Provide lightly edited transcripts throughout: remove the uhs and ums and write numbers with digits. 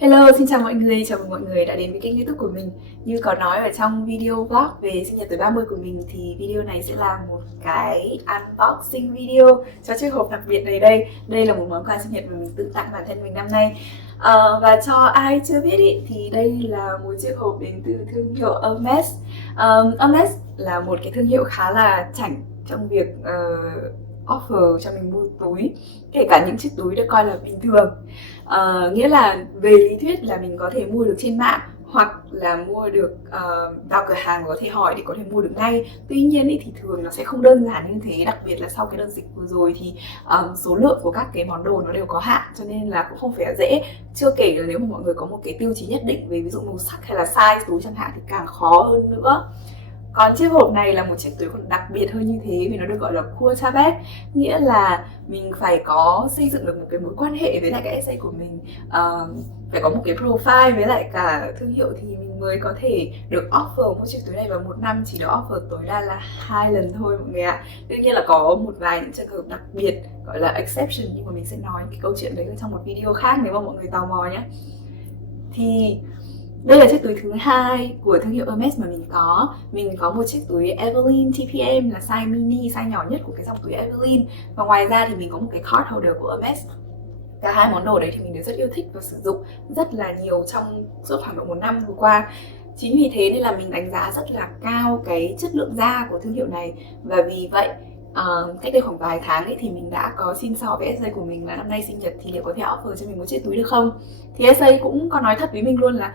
Hello, xin chào mọi người, chào mừng mọi người đã đến với kênh YouTube của mình. Như có nói ở trong video vlog về sinh nhật tuổi 30 của mình thì video này sẽ là một cái unboxing video cho chiếc hộp đặc biệt này đây. Đây là một món quà sinh nhật mà mình tự tặng bản thân mình năm nay. Và cho ai chưa biết ý, thì đây là một chiếc hộp đến từ thương hiệu Hermes. Hermes là một cái thương hiệu khá là chảnh trong việc offer cho mình mua túi, kể cả những chiếc túi được coi là bình thường. Nghĩa là về lý thuyết là mình có thể mua được trên mạng hoặc là mua được vào cửa hàng và có thể hỏi để có thể mua được ngay. Tuy nhiên ý, thì thường nó sẽ không đơn giản như thế, đặc biệt là sau cái đợt dịch vừa rồi thì số lượng của các cái món đồ nó đều có hạn, cho nên là cũng không phải là dễ. Chưa kể là nếu mà mọi người có một cái tiêu chí nhất định về ví dụ màu sắc hay là size túi chẳng hạn thì càng khó hơn nữa. Còn chiếc hộp này là một chiếc túi còn đặc biệt hơn như thế vì nó được gọi là quarter bag, nghĩa là mình phải có xây dựng được một cái mối quan hệ với lại cái essay của mình, phải có một cái profile với lại cả thương hiệu thì mình mới có thể được offer một chiếc túi này, và một năm chỉ được offer tối đa là 2 lần thôi mọi người ạ. Đương nhiên là có một vài những trường hợp đặc biệt gọi là exception, nhưng mà mình sẽ nói cái câu chuyện đấy trong một video khác nếu mà mọi người tò mò nhé. Thì đây là chiếc túi thứ hai của thương hiệu Hermes mà mình có. Mình có một chiếc túi Evelyn TPM là size mini, size nhỏ nhất của cái dòng túi Evelyn. Và ngoài ra thì mình có một cái card holder của Hermes. Cả hai món đồ đấy thì mình đều rất yêu thích và sử dụng rất là nhiều trong suốt khoảng độ 1 năm vừa qua. Chính vì thế nên là mình đánh giá rất là cao cái chất lượng da của thương hiệu này. Và vì vậy cách đây khoảng vài tháng ấy thì mình đã có xin xỏ với essay của mình là năm nay sinh nhật thì liệu có thể offer cho mình một chiếc túi được không. Thì essay cũng có nói thật với mình luôn là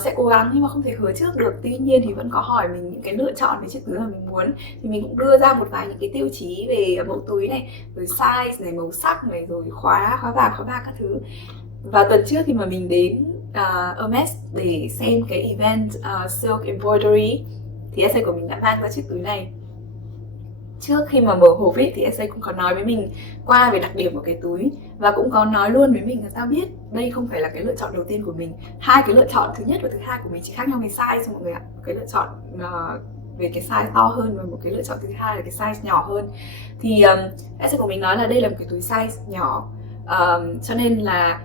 sẽ cố gắng nhưng mà không thể hứa trước được. Tuy nhiên thì vẫn có hỏi mình những cái lựa chọn về chiếc túi mà mình muốn, thì mình cũng đưa ra một vài những cái tiêu chí về mẫu túi này, rồi size này, màu sắc này, rồi khóa vàng, khóa bạc các thứ. Và tuần trước khi mà mình đến Hermes để xem cái event Silk Embroidery thì essay của mình đã mang ra chiếc túi này. Trước khi mà mở hộp ấy thì essay cũng có nói với mình qua về đặc điểm của cái túi, và cũng có nói luôn với mình là tao biết đây không phải là cái lựa chọn đầu tiên của mình. Hai cái lựa chọn thứ nhất và thứ hai của mình chỉ khác nhau về size thôi mọi người ạ. Cái lựa chọn về cái size to hơn và một cái lựa chọn thứ hai là cái size nhỏ hơn. Thì essay của mình nói là đây là một cái túi size nhỏ, cho nên là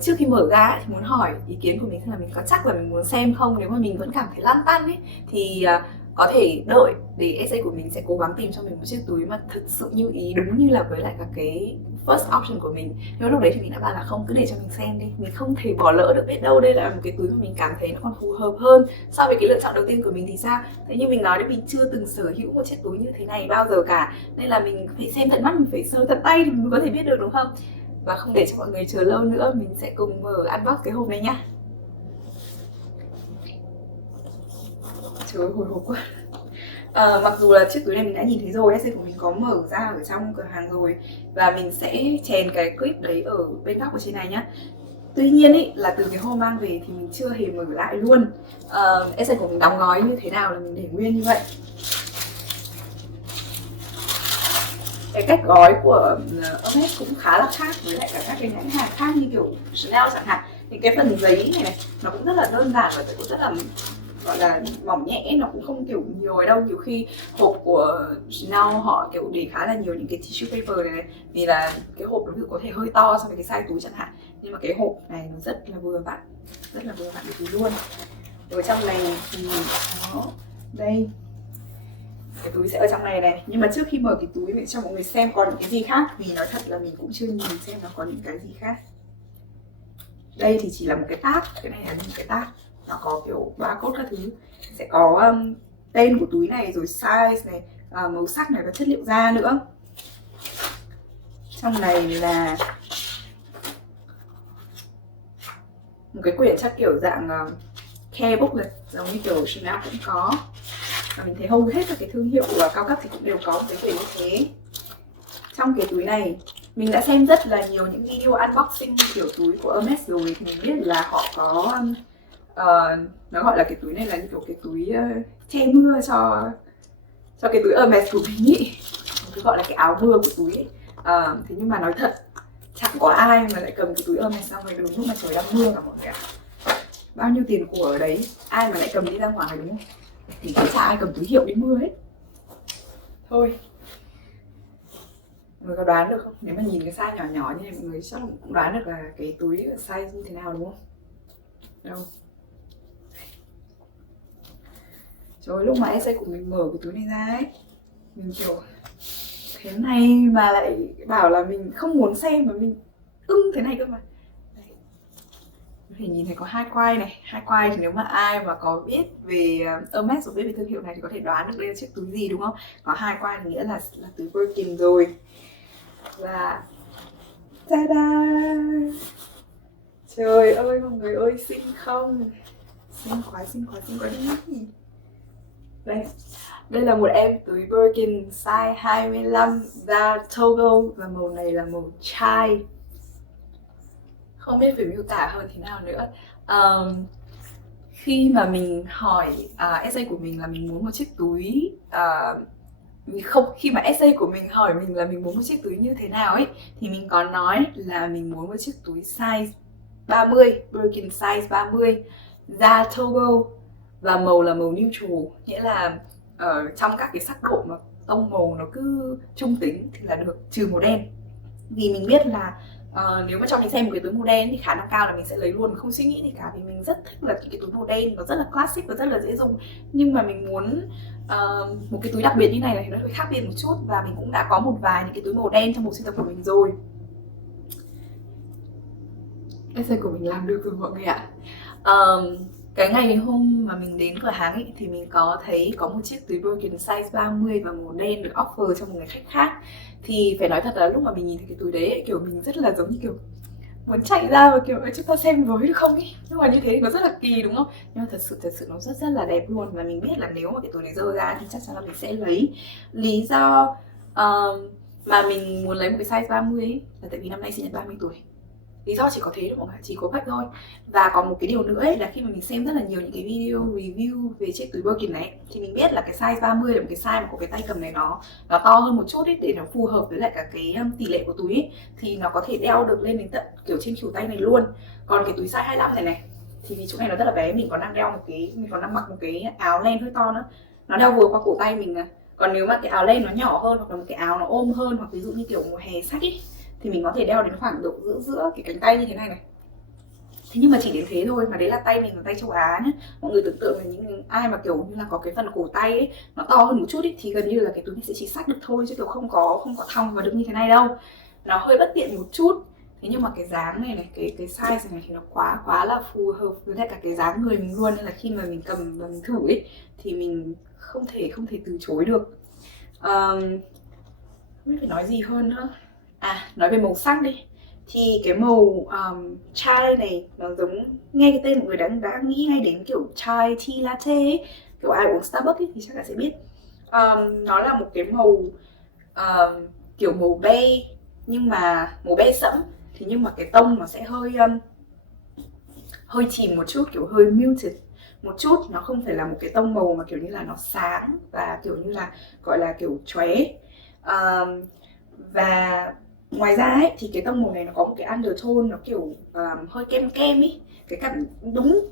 trước khi mở ra thì muốn hỏi ý kiến của mình xem là mình có chắc là mình muốn xem không. Nếu mà mình vẫn cảm thấy lăn tăn ấy thì có thể đợi để essay của mình sẽ cố gắng tìm cho mình một chiếc túi mà thực sự như ý, đúng như là với lại các cái first option của mình. Nhưng lúc đấy thì mình đã bảo là không, cứ để cho mình xem đi, mình không thể bỏ lỡ được, biết đâu đây là một cái túi mà mình cảm thấy nó còn phù hợp hơn so với cái lựa chọn đầu tiên của mình thì sao. Thế như mình nói đấy, mình chưa từng sở hữu một chiếc túi như thế này bao giờ cả, nên là mình phải xem tận mắt, mình phải sờ tận tay thì mình có thể biết được, đúng không? Và không để cho mọi người chờ lâu nữa, mình sẽ cùng mở unbox cái hộp này nhá. Trời ơi, hồi hộp quá. Mặc dù là chiếc túi này mình đã nhìn thấy rồi, essay của mình có mở ra ở trong cửa hàng rồi, và mình sẽ chèn cái clip đấy ở bên góc ở trên này nhá. Tuy nhiên ý, là từ cái hôm mang về thì mình chưa hề mở lại luôn. Essay của mình đóng gói như thế nào là mình để nguyên như vậy. Cái cách gói của Hermes cũng khá là khác với lại cả các cái nhãn hàng khác như kiểu Chanel chẳng hạn. Thì cái phần giấy này nó cũng rất là đơn giản và cũng rất là gọi là mỏng nhẹ, nó cũng không kiểu nhiều ở đâu. Nhiều khi hộp của Chanel họ kiểu để khá là nhiều những cái tissue paper này, vì là cái hộp nó có thể hơi to so với cái size túi chẳng hạn, nhưng mà cái hộp này nó rất là vừa vặn, rất là vừa vặn để túi luôn. Ở trong này thì nó đây, cái túi sẽ ở trong này này. Nhưng mà trước khi mở cái túi để cho mọi người xem còn những cái gì khác, vì nói thật là mình cũng chưa nhìn xem nó có những cái gì khác. Đây thì chỉ là một cái tag, cái này là một cái tag, nó có kiểu barcode các thứ, sẽ có tên của túi này, rồi size này, màu sắc này và chất liệu da nữa. Trong này là một cái quyển chắc kiểu dạng care booklet, giống như kiểu Chanel cũng có, và mình thấy hầu hết các cái thương hiệu cao cấp thì cũng đều có một cái quyển như thế. Trong cái túi này mình đã xem rất là nhiều những video unboxing kiểu túi của Hermes rồi, thì mình biết là họ có nó gọi là cái túi này là như kiểu cái túi che mưa cho cái túi Hermes của mình ý, cứ gọi là cái áo mưa của túi ấy. Thế nhưng mà nói thật chẳng có ai mà lại cầm cái túi Hermes ra ngoài đường lúc mà trời đang mưa cả mọi người ạ. Bao nhiêu tiền của ở đấy, ai mà lại cầm đi ra ngoài, đúng không? Thì cũng chả ai cầm túi hiệu đi mưa hết. Thôi, mọi người có đoán được không? Nếu mà nhìn cái size nhỏ nhỏ như này mọi người chắc là cũng đoán được là cái túi size như thế nào, đúng không? đâu. Trời ơi, lúc mà essay của mình mở cái túi này ra ấy, mình kiểu thế này mà lại bảo là mình không muốn xem mà mình thế này cơ mà. Đây. Có thể nhìn thấy có hai quai này, hai quai thì nếu mà ai mà có biết về Hermes hoặc biết về thương hiệu này thì có thể đoán được đây là chiếc túi gì đúng không? Có hai quai thì nghĩa là túi Birkin rồi. Và ta-da! Trời ơi mọi người ơi, xinh không? Xinh quá đi. Đây là một em túi Birkin size 25 da Togo và màu này là màu chai. Không biết phải miêu tả hơn thế nào nữa. Khi mà mình hỏi essay của mình là mình muốn một chiếc túi khi mà essay của mình hỏi mình là mình muốn một chiếc túi như thế nào ấy thì mình có nói là mình muốn một chiếc túi size 30, Birkin size 30, da Togo và màu là màu neutral, nghĩa là ở trong các cái sắc độ mà tông màu nó cứ trung tính thì là được, trừ màu đen. Vì mình biết là nếu mà cho mình xem một cái túi màu đen thì khả năng cao là mình sẽ lấy luôn, không suy nghĩ gì cả, vì mình rất thích là cái túi màu đen, nó rất là classic và rất là dễ dùng. Nhưng mà mình muốn một cái túi đặc biệt như này thì nó phải khác biệt một chút, và mình cũng đã có một vài những cái túi màu đen trong bộ sưu tập của mình rồi. Essay của mình làm được rồi mọi người ạ. Cái ngày hôm mà mình đến cửa hàng ấy, thì mình có thấy có một chiếc túi Birkin size 30 và màu đen được offer cho một người khách khác. Thì phải nói thật là lúc mà mình nhìn thấy cái túi đấy ấy, kiểu mình rất là giống như kiểu muốn chạy ra và kiểu chúng ta xem với được không ý. Nhưng mà như thế thì nó rất là kỳ đúng không? Nhưng mà thật sự nó rất là đẹp luôn. Và mình biết là nếu mà cái túi này rơi ra thì chắc chắn là mình sẽ lấy. Lý do mà mình muốn lấy một cái size 30 ấy là tại vì năm nay sinh nhật 30 tuổi. Lý do chỉ có thế thôi mọi người, chỉ có vậy thôi. Và còn một cái điều nữa ấy, là khi mà mình xem rất là nhiều những cái video review về chiếc túi Birkin này thì mình biết là cái size 30 là một cái size mà của cái tay cầm này nó to hơn một chút ấy, để nó phù hợp với lại cả cái tỷ lệ của túi ấy, thì nó có thể đeo được lên đến tận kiểu trên khuỷu tay này luôn. Còn cái túi size 25 này thì vì chỗ này nó rất là bé, mình còn đang mặc một cái áo len hơi to nữa, nó đeo vừa qua cổ tay mình à. Còn nếu mà cái áo len nó nhỏ hơn hoặc là một cái áo nó ôm hơn, hoặc ví dụ như kiểu mùa hè sách ấy, thì mình có thể đeo đến khoảng độ giữa cái cánh tay như thế này này. Thế nhưng mà chỉ đến thế thôi, mà đấy là tay mình là tay châu Á nhé. Mọi người tưởng tượng là những ai mà kiểu như là có cái phần cổ tay ấy, nó to hơn một chút ấy, thì gần như là cái túi này sẽ chỉ xách được thôi, chứ kiểu không có thòng vào được như thế này đâu. Nó hơi bất tiện một chút. Thế nhưng mà cái dáng này cái size này thì nó quá là phù hợp với lại cả cái dáng người mình luôn, nên là khi mà mình cầm và mình thử ấy thì mình không thể từ chối được. Không biết phải nói gì hơn nữa. Nói về màu sắc đi, thì cái màu chai này nó giống, nghe cái tên mọi người đã nghĩ ngay đến kiểu chai tea latte ấy. Kiểu ai uống Starbucks ấy thì chắc là sẽ biết. Nó là một cái màu kiểu màu be, nhưng mà màu be sẫm, thì nhưng mà cái tông nó sẽ hơi chìm một chút, kiểu hơi muted một chút. Nó không phải là một cái tông màu mà kiểu như là nó sáng và kiểu như là gọi là kiểu chóe. Và ngoài ra ấy, thì cái tông màu này nó có một cái undertone, nó kiểu hơi kem kem ý, cái cảm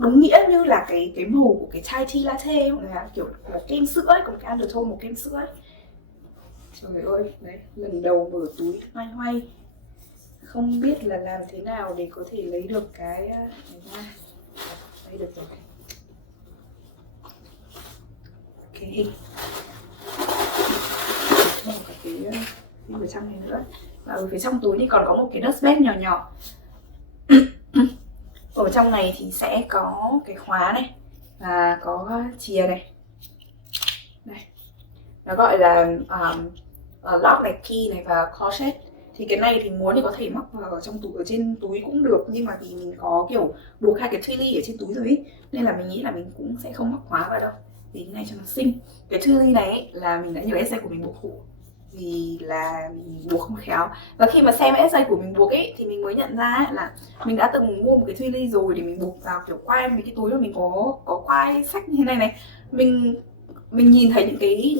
đúng nghĩa như là cái màu của cái chai tea latte, là kiểu một kem sữa ấy, có một cái undertone một kem sữa ấy. Trời ơi, đấy, lần đầu mở túi hoay không biết là làm thế nào để có thể lấy được cái này ra. Đây được rồi. Ok. Một cái ở trong này nữa. Và ở phía trong túi thì còn có một cái dustbag nhỏ. Ở trong này thì sẽ có cái khóa này và có chìa này. Đây. Nó gọi là lock này, key này và closet. Thì cái này thì muốn thì có thể móc vào ở trong túi, ở trên túi cũng được, nhưng mà vì mình có kiểu buộc hai cái twirly ở trên túi rồi ấy, nên là mình nghĩ là mình cũng sẽ không móc khóa vào đâu, vì cái này cho nó xinh. Cái twirly này ấy, là mình đã nhờ essay của mình buộc hộ, vì là mình buộc không khéo. Và khi mà xem essay của mình buộc ấy thì mình mới nhận ra ấy, là mình đã từng mua một cái twirly rồi để mình buộc vào kiểu quai mấy cái túi mà mình có quai sách như thế này này. Mình nhìn thấy những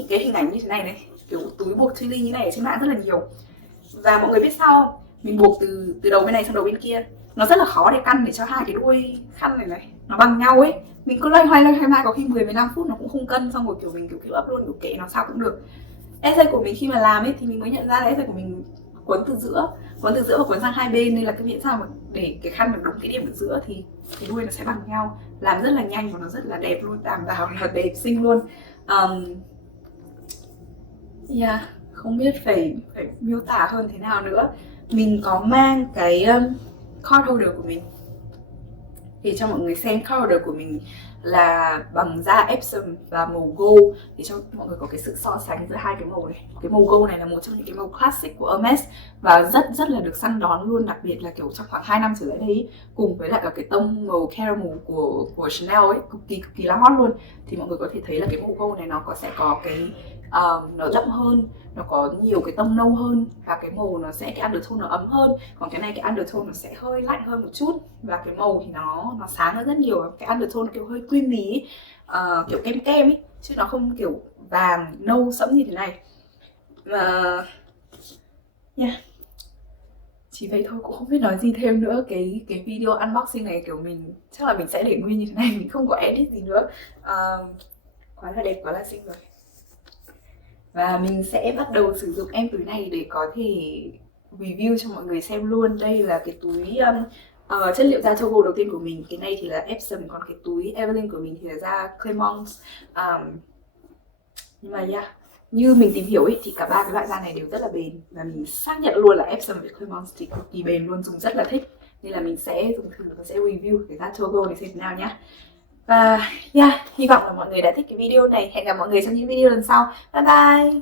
cái hình ảnh như thế này kiểu túi buộc twirly như này ở trên mạng rất là nhiều. Và mọi người biết sao, mình buộc từ đầu bên này sang đầu bên kia, nó rất là khó để căn để cho hai cái đuôi khăn này nó bằng nhau ấy. Mình cứ loay hoay có khi 10-15 phút nó cũng không cân, xong rồi kiểu mình kiểu ấp luôn, kiểu kệ nó sao cũng được. Essay của mình khi mà làm ấy thì mình mới nhận ra là essay của mình quấn từ giữa, quấn từ giữa và quấn sang hai bên, nên là cái miễn sao mà để cái khăn được đúng cái điểm ở giữa thì cái đuôi nó sẽ bằng nhau, làm rất là nhanh và nó rất là đẹp luôn, đảm bảo là đẹp xinh luôn. Không biết phải miêu tả hơn thế nào nữa. Mình có mang cái card holder của mình thì cho mọi người xem. Card holder của mình là bằng da Epsom và màu gold, để cho mọi người có cái sự so sánh giữa hai cái màu này. Cái màu gold này là một trong những cái màu classic của Hermes và rất là được săn đón luôn, đặc biệt là kiểu trong khoảng 2 năm trở lại đây, cùng với lại cả cái tông màu caramel của Chanel ấy, cực kỳ là hot luôn. Thì mọi người có thể thấy là cái màu gold này nó sẽ có cái nó đậm hơn, nó có nhiều cái tông nâu hơn, và cái màu nó sẽ, cái undertone nó ấm hơn. Còn cái này cái undertone nó sẽ hơi lạnh hơn một chút, và cái màu thì nó sáng hơn rất nhiều. Cái undertone kiểu hơi creamy, kiểu kem kem ấy, chứ nó không kiểu vàng nâu sẫm như thế này. Và chỉ vậy thôi, cũng không biết nói gì thêm nữa. Cái video unboxing này kiểu mình chắc là mình sẽ để nguyên như thế này, mình không có edit gì nữa. Quá là đẹp, quá là xinh rồi. Và mình sẽ bắt đầu sử dụng em túi này để có thể review cho mọi người xem luôn. Đây là cái túi chất liệu da Togo đầu tiên của mình. Cái này thì là Epsom, còn cái túi Evelyn của mình thì là da Clemence. Nhưng mà như mình tìm hiểu ấy, thì cả ba cái loại da này đều rất là bền, và mình xác nhận luôn là Epsom và Clemence thì cực kỳ bền luôn, dùng rất là thích. Nên là mình sẽ dùng thử và sẽ review cái da Togo để xem thế nào nhá. Và hy vọng là mọi người đã thích cái video này. Hẹn gặp mọi người trong những video lần sau. Bye bye.